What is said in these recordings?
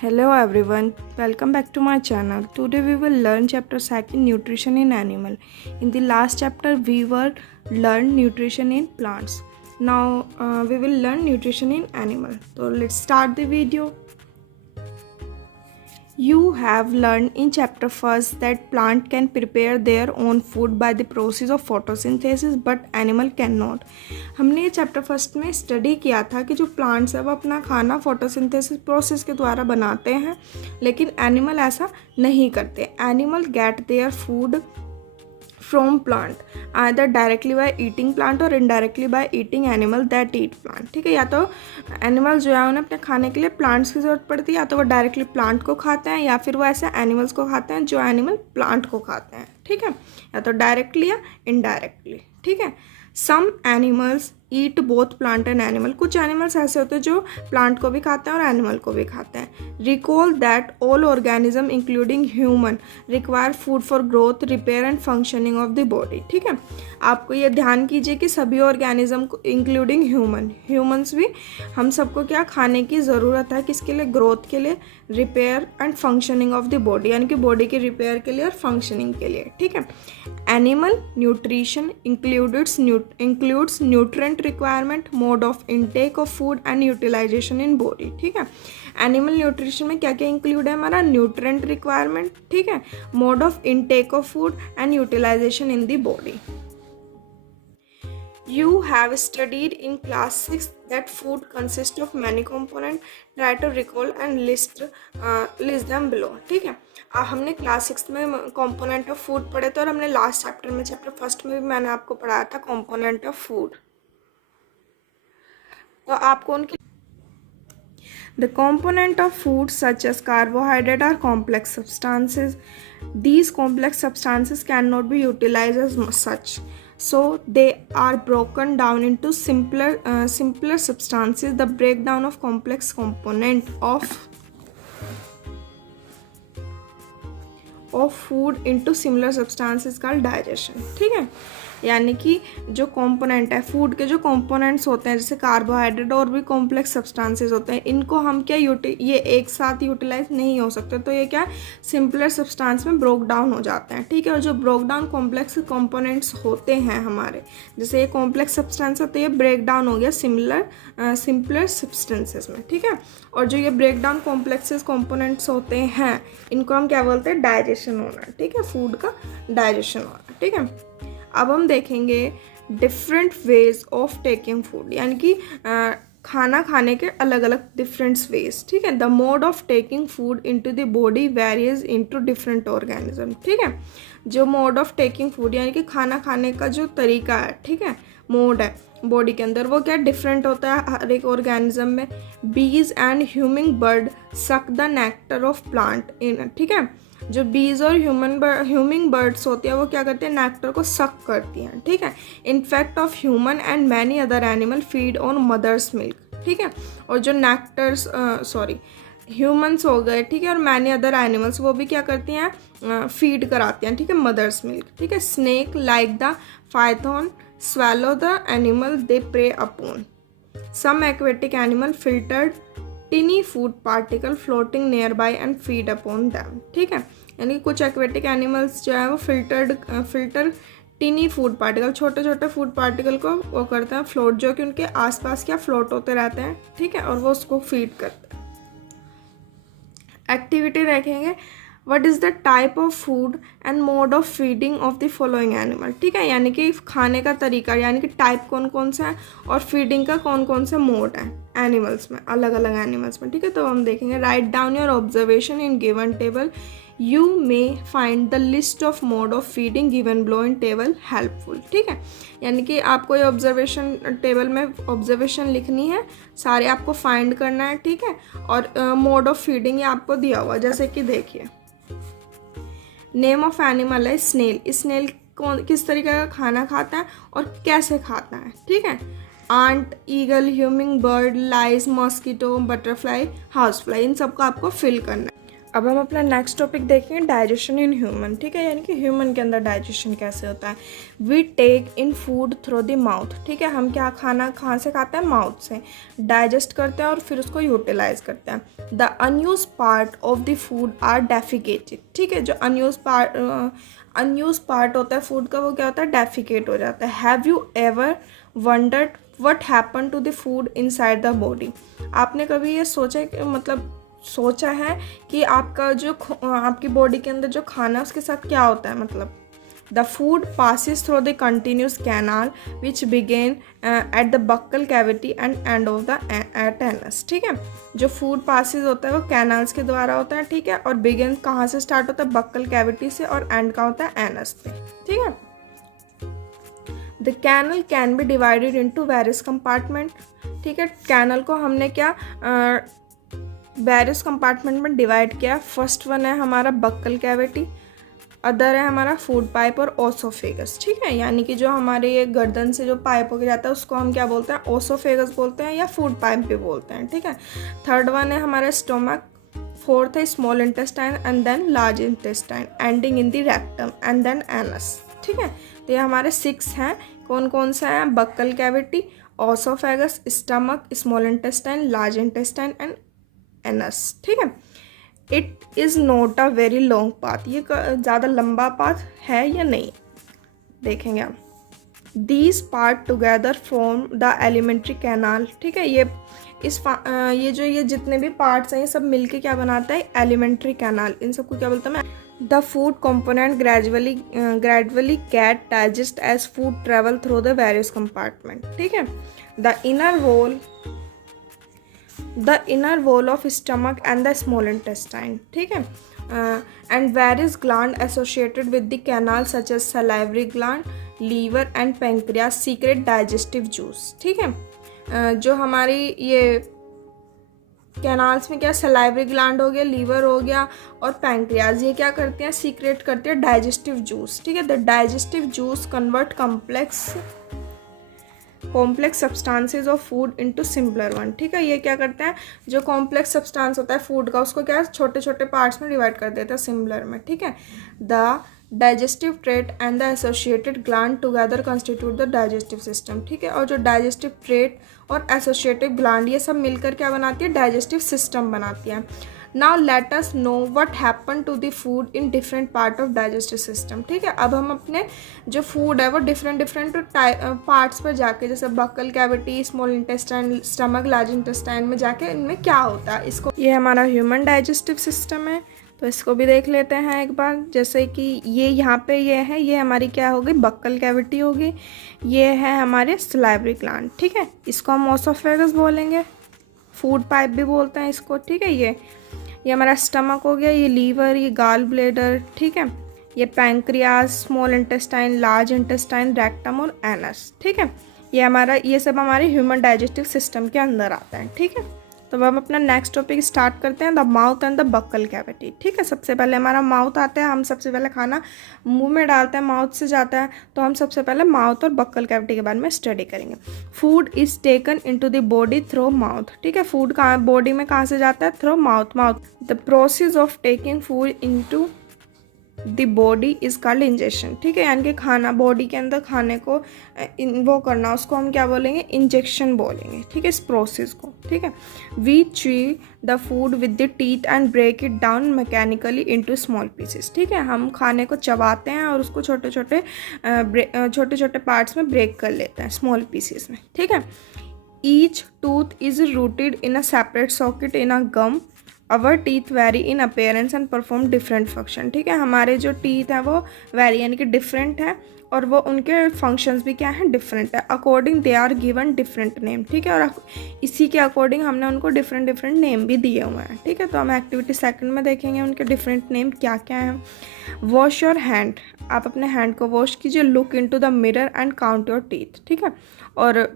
Hello everyone, welcome back to my channel. Today we will learn chapter 2 nutrition in animal. In the last chapter we will learn nutrition in plants. Now we will learn nutrition in animal. So let's start the video. You have learned in chapter 1 that plant can prepare their own food by the process of photosynthesis but animal cannot. हमने ये chapter first में study किया था कि जो plants है वो अपना खाना फोटोसिंथेसिस प्रोसेस के द्वारा बनाते हैं, लेकिन एनिमल ऐसा नहीं करते. Animal get their food from plant either directly by eating plant और indirectly by eating animal that eat plant. ठीक है, या तो एनिमल जो है उन्हें अपने खाने के लिए प्लांट्स की ज़रूरत पड़ती है, या तो वो डायरेक्टली प्लांट को खाते हैं या फिर वो ऐसे एनिमल्स को खाते हैं जो एनिमल प्लांट को खाते हैं. ठीक है, या तो डायरेक्टली या इनडायरेक्टली. ठीक है, some animals eat both plant and animal. कुछ एनिमल्स ऐसे होते हैं जो प्लांट को भी खाते हैं और एनिमल को भी खाते हैं. Recall that all organism including human require food for growth, repair and functioning of the body. ठीक है, आपको ये ध्यान कीजिए कि सभी ऑर्गेनिज्म को इंक्लूडिंग ह्यूमन्स भी, हम सबको क्या खाने की ज़रूरत है, किसके लिए? ग्रोथ के लिए, repair and functioning of the body, यानी कि बॉडी के रिपेयर के लिए और फंक्शनिंग के लिए. ठीक है, animal nutrition includes nutrient requirement, mode of intake of food and utilisation in body. ठीक है, एनिमल न्यूट्रिशन में क्या क्या इंक्लूड है? हमारा न्यूट्रेंट रिक्वायरमेंट, ठीक है, mode of intake of food and utilisation in the body. You have studied in class 6 that food consists of many components. Try to recall and list them below. ठीक है, हमने class 6 में component of food पढ़े थे और हमने last chapter में, chapter first में भी मैंने आपको पढ़ाया था कंपोनेंट ऑफ फूड. तो आपको उनके The component of food such as carbohydrate are complex substances. These complex substances cannot be utilized as such. So they are broken down into simpler substances. The breakdown of complex component of food into similar substances called digestion. ठीक है, यानी कि जो component है, food के जो components होते हैं जैसे कार्बोहाइड्रेट और भी कॉम्प्लेक्स सब्सटेंसेस होते हैं, इनको हम क्या ये एक साथ यूटिलाइज नहीं हो सकते, तो ये क्या सिंपलर सब्सटेंस में ब्रोक डाउन हो जाते हैं. ठीक है, और जो ब्रोक डाउन कॉम्प्लेक्स कंपोनेंट्स होते हैं हमारे, जैसे ये कॉम्प्लेक्स सब्सटेंस होते हैं, ये ब्रेक डाउन हो गया सिंपलर सब्सटेंसेस में. ठीक है, और जो ये ब्रेक डाउन कॉम्प्लेक्सेस कंपोनेंट्स होते हैं, इनको हम क्या बोलते हैं? डाइजेशन होना. ठीक है, फूड का डाइजेशन होना. ठीक है, अब हम देखेंगे different ways of taking food, यानी कि खाना खाने के अलग अलग डिफरेंट वेज. ठीक है, the mode of taking food into the body varies into different organism. ठीक है, जो मोड ऑफ टेकिंग फूड यानी कि खाना खाने का जो तरीका है, ठीक है, मोड है बॉडी के अंदर, वो क्या डिफरेंट होता है हर एक ऑर्गेनिज्म में. बीज and humming bird suck the nectar of plant in. ठीक है, जो बीज और ह्यूमिंग बर्ड्स होती है वो क्या करते हैं? नेक्टर को सक करती हैं. ठीक है, in fact of human and many other animal feed on mother's milk. ठीक है, और जो ह्यूमंस हो गए, ठीक है, और मैनी अदर एनिमल्स, वो भी क्या करती हैं? फीड कराती हैं. ठीक है, मदर्स मिल्क. ठीक है, snake like the python swallow the animal they prey upon. Some aquatic animal filtered tiny food particle floating nearby and feed upon them. ठीक है, यानी कि कुछ एक्वेटिक एनिमल्स जो है वो फिल्टर टिनी फूड पार्टिकल, छोटे छोटे फूड पार्टिकल को वो करते हैं फ्लोट, जो कि उनके आसपास क्या फ्लोट होते रहते हैं. ठीक है, और वो उसको फीड करते हैं. एक्टिविटी देखेंगे. What is the type of food and mode of feeding of the following animal. ठीक है, यानी कि खाने का तरीका, यानी कि टाइप कौन कौन सा है और फीडिंग का कौन कौन सा मोड है एनिमल्स में, अलग अलग एनिमल्स में. ठीक है, तो हम देखेंगे. Write down your observation in given table. You may find the list of mode of feeding given below in table helpful. ठीक है, यानी कि आपको ये ऑब्जर्वेशन टेबल में ऑब्जर्वेशन लिखनी है, सारे आपको फाइंड करना है. ठीक है, और मोड ऑफ फीडिंग ये आपको दिया हुआ, जैसे कि देखिए नेम ऑफ एनिमल है स्नेल. स्नेल किस तरीके का खाना खाता है और कैसे खाता है. ठीक है, आंट, ईगल, ह्यूमिंग बर्ड, लाइस, मॉस्किटो, बटरफ्लाई, हाउस फ्लाई, इन सबको आपको फिल करना है. अब हम अपना नेक्स्ट टॉपिक देखेंगे डाइजेशन इन ह्यूमन, ठीक है, यानी कि ह्यूमन के अंदर डाइजेशन कैसे होता है। We take in food through the mouth, ठीक है, हम क्या खाना कहाँ से खाते हैं, माउथ से डाइजेस्ट करते हैं और फिर उसको यूटिलाइज करते हैं। The unused part of the food are defecated, ठीक है, जो अनयूज पार्ट होता है फूड का वो क्या होता है, डेफिकेट हो जाता है। Have you ever wondered what happen to the food inside the body, आपने कभी ये सोचा है कि आपका जो आपकी बॉडी के अंदर जो खाना है उसके साथ क्या होता है, मतलब the food passes through the continuous canal which begin at the buccal cavity and end of the anus, ठीक है, जो फूड पासिस होता है वो कैनाल्स के द्वारा होता है, ठीक है, और बिगेन कहाँ से स्टार्ट होता है, बक्कल कैविटी से, और एंड का होता है एनस पे, ठीक है। The canal can be divided into various compartment, ठीक है, कैनल को हमने क्या वेरियस कंपार्टमेंट में डिवाइड किया। फर्स्ट वन है हमारा बक्कल कैविटी, अदर है हमारा फूड पाइप और ओसोफेगस, ठीक है, यानी कि जो हमारे ये गर्दन से जो पाइप होकर जाता है उसको हम क्या बोलते हैं, ओसोफेगस बोलते हैं या फूड पाइप भी बोलते हैं, ठीक है। थर्ड वन है हमारा स्टोमक, फोर्थ है small intestine and then large intestine ending in the rectum and then anus, ठीक है। तो ये हमारे 6 हैं, कौन कौन सा है, buccal cavity, oesophagus, stomach, small intestine, large intestine and anus, ठीक है। It is not a very long path, ये ज़्यादा लंबा पाथ है या नहीं, देखेंगे हम। These part together form the alimentary canal, ठीक है, ये जितने भी पार्ट्स हैं ये सब मिलके क्या बनाता है, एलिमेंट्री कैनाल, इन सबको क्या बोलता है। The food component gradually get digest as food travel through the various compartment, ठीक है। The inner wall of stomach and the small intestine, ठीक है, and various gland associated with the canal such as salivary gland, liver and pancreas secrete digestive juice, ठीक है। जो हमारी ये canals में क्या सलाइवरी ग्लैंड हो गया, लीवर हो गया और पैंक्रियाज, ये क्या करते हैं, सीक्रेट करते हैं डाइजेस्टिव जूस, ठीक है। The digestive juice convert complex substances of food into simpler one, ठीक है, ये क्या करते हैं, जो कॉम्प्लेक्स सब्सटेंस होता है फूड का उसको क्या छोटे छोटे पार्ट्स में डिवाइड कर देता है सिंपलर में, ठीक है। The digestive trait and the associated gland together constitute the digestive system, ठीक है, और जो डाइजेस्टिव ट्रेट और एसोसिएटिव ग्लैंड ये सब मिलकर क्या बनाती है, डाइजेस्टिव सिस्टम बनाती है। Now let us know what happen to the food in different part of digestive system, ठीक है। अब हम अपने जो फूड है वो डिफरेंट पार्ट्स पर जाके, जैसे buccal cavity, small intestine, stomach, large intestine में जाके इनमें क्या होता है, इसको, ये हमारा ह्यूमन डाइजेस्टिव सिस्टम है, तो इसको भी देख लेते हैं एक बार। जैसे कि ये यहाँ पे ये है, ये हमारी क्या होगी, बक्कल कैविटी होगी, ये है हमारे सलाइवरी ग्लैंड, ठीक है, इसको हम ओसोफेगस बोलेंगे, फूड पाइप भी बोलते हैं इसको, ठीक है। ये हमारा स्टमक हो गया, ये लीवर, ये गाल ब्लेडर, ठीक है, ये pancreas, small intestine, large intestine, rectum और एनस, ठीक है। ये सब हमारे ह्यूमन डाइजेस्टिव सिस्टम के अंदर आता है, ठीक है। तो हम अपना नेक्स्ट टॉपिक स्टार्ट करते हैं, the mouth and the buccal cavity, ठीक है। सबसे पहले हमारा माउथ आता है, हम सबसे पहले खाना मुंह में डालते हैं, माउथ से जाता है, तो हम सबसे पहले माउथ और बक्कल कैविटी के बारे में स्टडी करेंगे। Food is taken into the body through mouth, ठीक है, फूड कहाँ बॉडी में कहाँ से जाता है, through mouth. The process of taking food into the body is called injection, ठीक है, यानी कि खाना बॉडी के अंदर खाने को वो करना, उसको हम क्या बोलेंगे, इंजेक्शन बोलेंगे, ठीक है, इस प्रोसेस को, ठीक है। We chew the food with the teeth and break it down mechanically into small pieces, ठीक है, हम खाने को चबाते हैं और उसको छोटे छोटे पार्ट्स में ब्रेक कर लेते हैं, स्मॉल पीसेस में, ठीक है। Each tooth is rooted in a separate socket in a gum, our teeth vary in appearance and perform different function, ठीक है, हमारे जो टीथ हैं वो वेरी यानी कि डिफरेंट है और वो उनके फंक्शंस भी क्या हैं, डिफरेंट है। According they are given different name, ठीक है, और इसी के अकॉर्डिंग हमने उनको डिफरेंट नेम भी दिए हुए हैं, ठीक है। तो हम एक्टिविटी सेकंड में देखेंगे उनके डिफरेंट नेम क्या क्या हैं। वॉश योर हैंड, आप अपने हैंड को वॉश कीजिए। Look into the mirror and count your teeth, ठीक है, और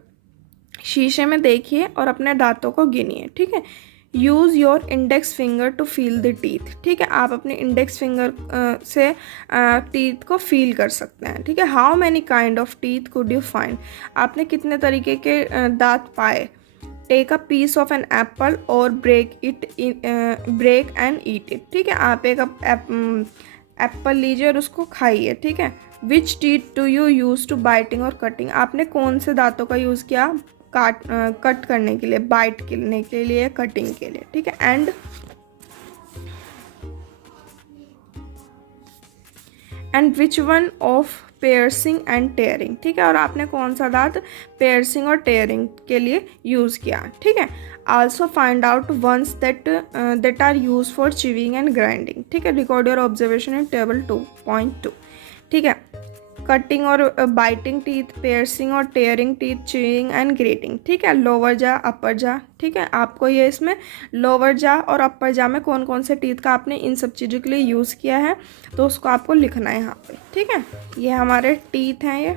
शीशे में देखिए और अपने दांतों को गिनिए, ठीक है। Use your index finger to feel the teeth, ठीक है, आप अपने इंडेक्स फिंगर से टीथ को फील कर सकते हैं, ठीक है। How many kind of teeth could you find, आपने कितने तरीके के दांत पाए। Take a piece of an apple और ब्रेक एंड ईट इट। ठीक है, आप एक एप्पल लीजिए और उसको खाइए। ठीक है, which teeth do you use to biting और कटिंग, आपने कौन से दांतों का यूज़ किया कट करने के लिए, बाइट करने के लिए, कटिंग के लिए। ठीक है, and which one of piercing and tearing. ठीक है, और आपने कौन सा दांत पेयर्सिंग और टेयरिंग के लिए यूज़ किया। ठीक है, also find out ones that are use for chewing and grinding. ठीक है, record your observation in table 2.2। ठीक है, कटिंग और बाइटिंग टीथ, पेयर्सिंग और tearing teeth, chewing and grating. ठीक है, लोअर जा, अपर जा। ठीक है, आपको ये इसमें लोअर जा और अपर जा में कौन कौन से टीथ का आपने इन सब चीज़ों के लिए यूज़ किया है, तो उसको आपको लिखना है यहाँ पे। ठीक है, ये हमारे टीथ हैं, ये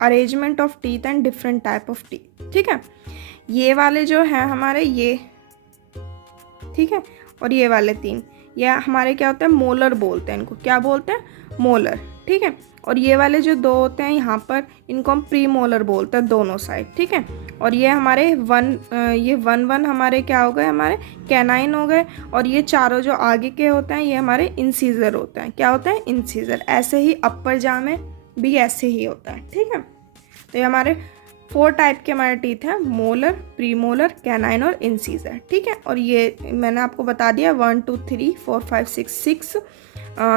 arrangement of teeth and different type of teeth. ठीक है, ये वाले जो हैं हमारे ये, ठीक है, और ये वाले 3 ये हमारे क्या होते हैं, मोलर बोलते हैं इनको। क्या बोलते हैं, मोलर। ठीक है, और ये वाले जो 2 होते हैं यहाँ पर, इनको हम प्री मोलर बोलते हैं, दोनों साइड। ठीक है, और ये हमारे ये 1 हमारे क्या हो गए, हमारे कैनाइन हो गए। और ये चारों जो आगे के होते हैं ये हमारे इंसीजर होते हैं। क्या होते हैं, इंसीजर। ऐसे ही अपर जा में भी ऐसे ही होता है। ठीक है, तो ये हमारे 4 टाइप के हमारे टीथ हैं, मोलर, प्री मोलर, कैनाइन और इंसीजर। ठीक है, और ये मैंने आपको बता दिया 1 2 3 4 5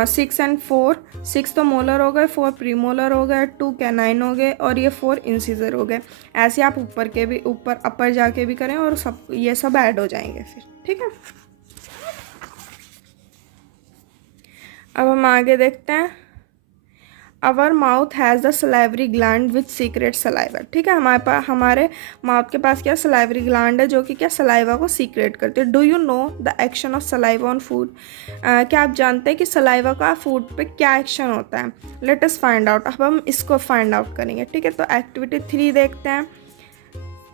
6 एंड 4, 6 तो मोलर हो गए, 4 प्री मोलर हो गए, 2 कैनाइन हो गए और ये 4 इंसीजर हो गए। ऐसे आप ऊपर के भी, ऊपर अपर जाके भी करें और सब ये सब ऐड हो जाएंगे फिर। ठीक है, अब हम आगे देखते हैं। Our mouth has the salivary gland with secrete saliva. ठीक है, हमारे माउथ के पास क्या सलाइवरी ग्लैंड है जो कि क्या सलाइवा को सीक्रेट करती है। Do you know the action of saliva on food, क्या आप जानते हैं कि सलाइवा का फूड पे क्या एक्शन होता है। लेट अस फाइंड आउट, अब हम इसको फाइंड आउट करेंगे। ठीक है, तो एक्टिविटी 3 देखते हैं।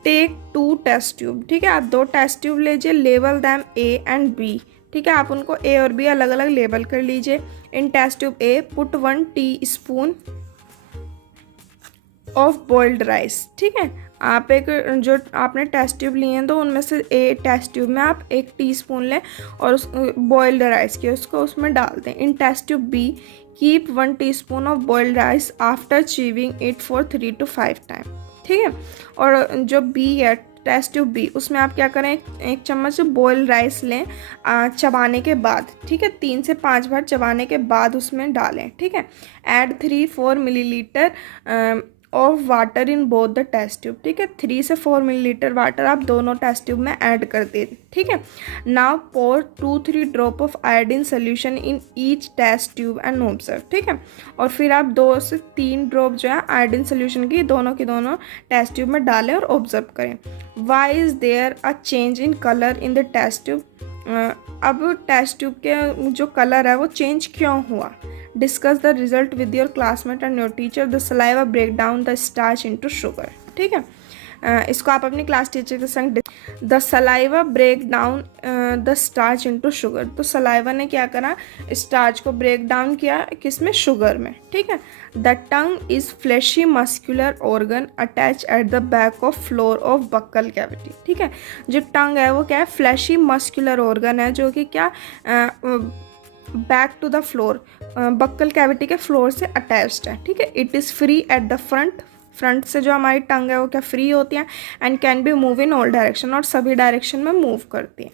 Take 2 test tube. ठीक है, आप 2 टेस्ट ट्यूब लीजिए, label them A and B. ठीक है, आप उनको ए और बी अलग अलग लेबल कर लीजिए। In test tube A put 1 teaspoon of boiled rice. ठीक है, आप एक जो आपने टेस्ट ट्यूब लिए हैं तो उनमें से ए टेस्ट ट्यूब में आप 1 टीस्पून लें और उस बॉइल्ड राइस की उसको उसमें डाल दें। In test tube B keep 1 teaspoon of boiled rice after chewing it for 3 to 5 time. ठीक है, और जो बी है टेस्ट ट्यूब बी, उसमें आप क्या करें, एक चम्मच बॉयल राइस लें चबाने के बाद। ठीक है, 3 से 5 बार चबाने के बाद उसमें डालें। ठीक है, add 3-4 millilitre of water in both the test tube. ठीक है, 3 से 4 मिलीलीटर वाटर आप दोनों टेस्ट ट्यूब में ऐड कर दें। ठीक है, now pour 2-3 drop of iodine solution in each test tube and observe. ठीक है, और फिर आप 2 से 3 ड्रॉप जो है आयोडीन सोल्यूशन की दोनों टेस्ट ट्यूब में डालें और ऑब्जर्व करें। Why is there a change in colour in the test tube, अब टेस्ट ट्यूब के जो कलर है वो चेंज क्यों हुआ। Discuss the result with your classmate and your teacher. The saliva break down the starch into sugar. ठीक है, इसको आप अपनी क्लास टीचर के संग। The saliva break down the starch into sugar, तो सलाइवा ने क्या करा, स्टार्च को ब्रेक डाउन किया किसमें, शुगर में। ठीक है, the tongue is fleshy muscular organ attach at the back of floor of buccal cavity. ठीक है, जो टंग है वो क्या है, फ्लैशी मस्कुलर ऑर्गन है जो कि क्या back to the floor, buccal cavity के फ्लोर से अटैच्ड है। ठीक है, it is free at the front से जो हमारी टंग है वो क्या फ्री होती है, and can be move in all direction, और सभी डायरेक्शन में मूव करती है।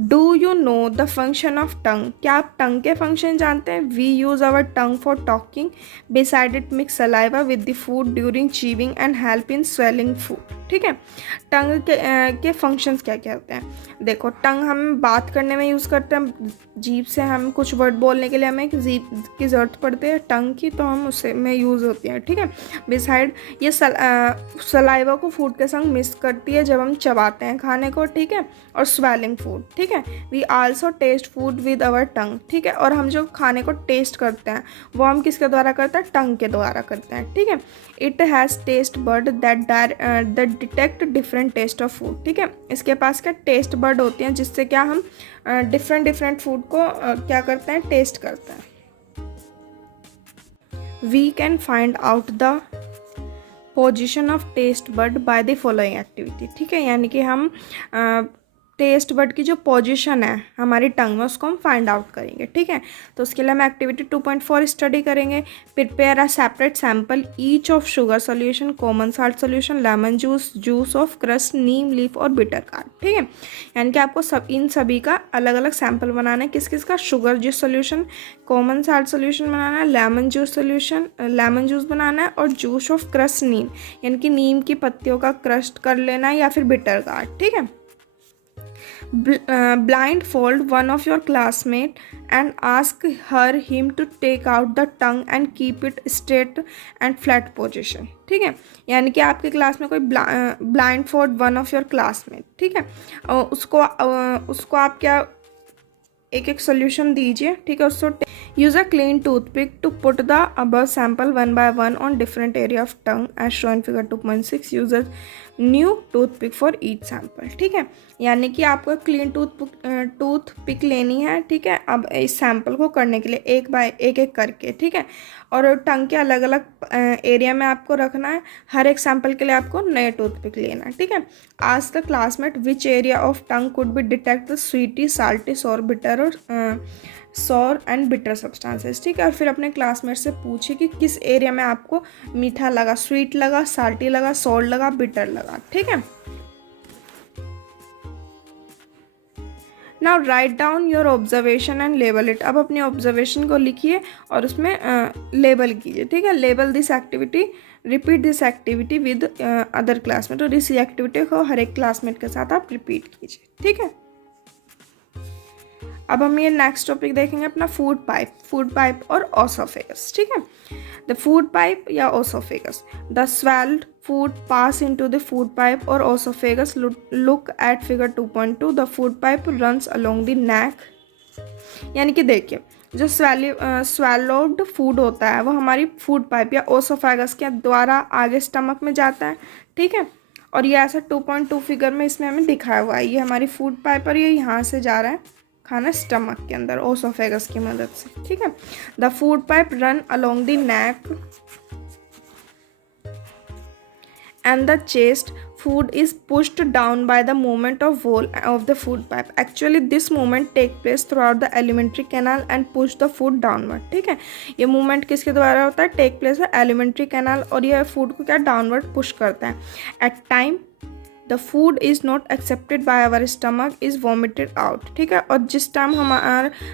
Do you know the function of tongue, क्या आप टंग के फंक्शन जानते हैं। We use our tongue for talking, beside it mix saliva with the food during chewing and help in swallowing food. ठीक है, टंग के फंक्शंस क्या क्या होते हैं। देखो, टंग हम बात करने में यूज़ करते हैं, जीभ से हम कुछ वर्ड बोलने के लिए हमें जीभ की ज़रूरत पड़ती है टंग की, तो हम उससे में यूज़ होती है। ठीक है, बिसाइड ये सलाइवा को फूड के संग मिक्स करती है जब हम चबाते हैं खाने को। ठीक है, और स्वेलिंग फूड। ठीक है, we also taste food with our tongue. ठीक है, और हम जो खाने को टेस्ट करते हैं वो हम किसके द्वारा करते हैं, टंग के द्वारा करते हैं। ठीक है, it has taste bud that detect different taste of food. ठीक है, इसके पास क्या टेस्ट बर्ड होती हैं जिससे क्या हम डिफरेंट फूड को क्या करते हैं, टेस्ट करते हैं। We can find out the position of taste bud by the following activity. ठीक है, यानी कि हम टेस्ट बड की जो पोजीशन है हमारी टंग में उसको हम फाइंड आउट करेंगे। ठीक है, तो उसके लिए हम एक्टिविटी 2.4 स्टडी करेंगे। Prepare a separate sample each of sugar solution, common salt solution, lemon juice, juice of crust, Neem leaf और बिटर कार्ड। ठीक है, यानी कि आपको इन सभी का अलग अलग सैंपल बनाना है। किस किस का? Sugar juice solution, common salt solution बनाना है, लेमन जूस बनाना है और जूस ऑफ क्रस्ट नीम, यानी कि नीम की पत्तियों का क्रस्ट कर लेना है या फिर बिटर कार्ड। ठीक है, blindfold one of your classmate and ask him to take out the tongue and keep it straight and flat position। ठीक है, यानी कि आपकी क्लास में कोई blindfold one of your classmate, ठीक है, उसको आप क्या एक सोल्यूशन दीजिए। ठीक है, उसको use a clean toothpick to put the above sample one by one on different area of tongue as show in figure 2.6। Use a new toothpick for each sample. ठीक है, यानी कि आपको क्लीन टूथपिक लेनी है। ठीक है, अब इस सैम्पल को करने के लिए एक करके, ठीक है, और टंग के अलग अलग एरिया में आपको रखना है। हर एक सैम्पल के लिए आपको नए टूथपिक लेना है। ठीक है, ask the classmate which area of tongue could be detect the sweety, salty, sour, bitter और सॉर एंड बिटर सब्सटेंसेस। ठीक है, और फिर अपने क्लासमेट से पूछे कि किस एरिया में आपको मीठा लगा, स्वीट लगा, साल्टी लगा, सॉल्ट लगा, बिटर लगा। ठीक है, now write down your observation and label it. अब अपनी ऑब्जर्वेशन को लिखिए और उसमें लेबल कीजिए। ठीक है, label this activity, repeat this activity with other classmate, और इस एक्टिविटी को हर एक क्लासमेट के साथ आप रिपीट कीजिए। ठीक है, अब हम ये नेक्स्ट टॉपिक देखेंगे अपना फूड पाइप और ओसोफेगस। ठीक है, द फूड पाइप या oesophagus, the swallowed food pass into the food pipe और oesophagus. Look at figure 2.2। The food pipe runs along the neck. यानी कि देखिए, जो स्वेलोड फूड होता है वो हमारी फूड पाइप या ओसोफेगस के द्वारा आगे स्टमक में जाता है। ठीक है, और ये ऐसा 2.2 फिगर में इसमें हमें दिखाया हुआ है। ये हमारी फूड पाइप और ये यहाँ से जा रहा है खाना स्टमक के अंदर ओसोफेगस की मदद से। ठीक है, the food pipe run along the neck and the chest. Food is pushed down by the movement of wall of the food pipe. Actually this movement take place throughout the alimentary canal and push the food downward। ठीक है, ये movement किसके द्वारा होता है? Take place है alimentary canal, और ये फूड को क्या डाउनवर्ड पुश करता है। At time the food is not accepted by our stomach is vomited out. ठीक है, और जिस टाइम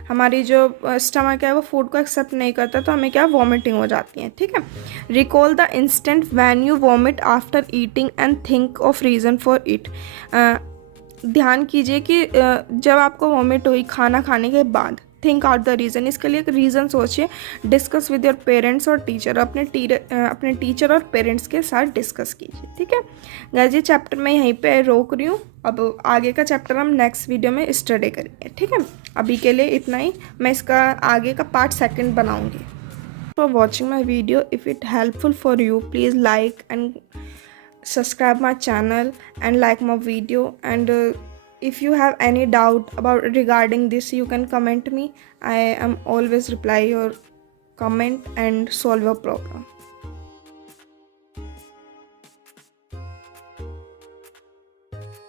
हमारी जो स्टमक है वो फूड को एक्सेप्ट नहीं करता तो हमें क्या वॉमिटिंग हो जाती है। ठीक है, recall the instant when you vomit after eating and think of reason for it. ध्यान कीजिए कि जब आपको वॉमिट हुई खाना खाने के बाद, थिंक आउट द रीज़न, इसके लिए एक रीज़न सोचिए। डिस्कस विद योर पेरेंट्स और टीचर, अपने टीचर और पेरेंट्स के साथ डिस्कस कीजिए। ठीक है गाइस, ये चैप्टर मैं यहीं पे रोक रही हूँ। अब आगे का चैप्टर हम नेक्स्ट वीडियो में स्टडी करेंगे। ठीक है, अभी के लिए इतना ही। मैं इसका आगे का पार्ट 2 बनाऊँगी। For watching my video, if it helpful for you please like and subscribe my channel and like my video, and if you have any doubt about regarding this you can comment me. I am always reply your comment and solve your problem.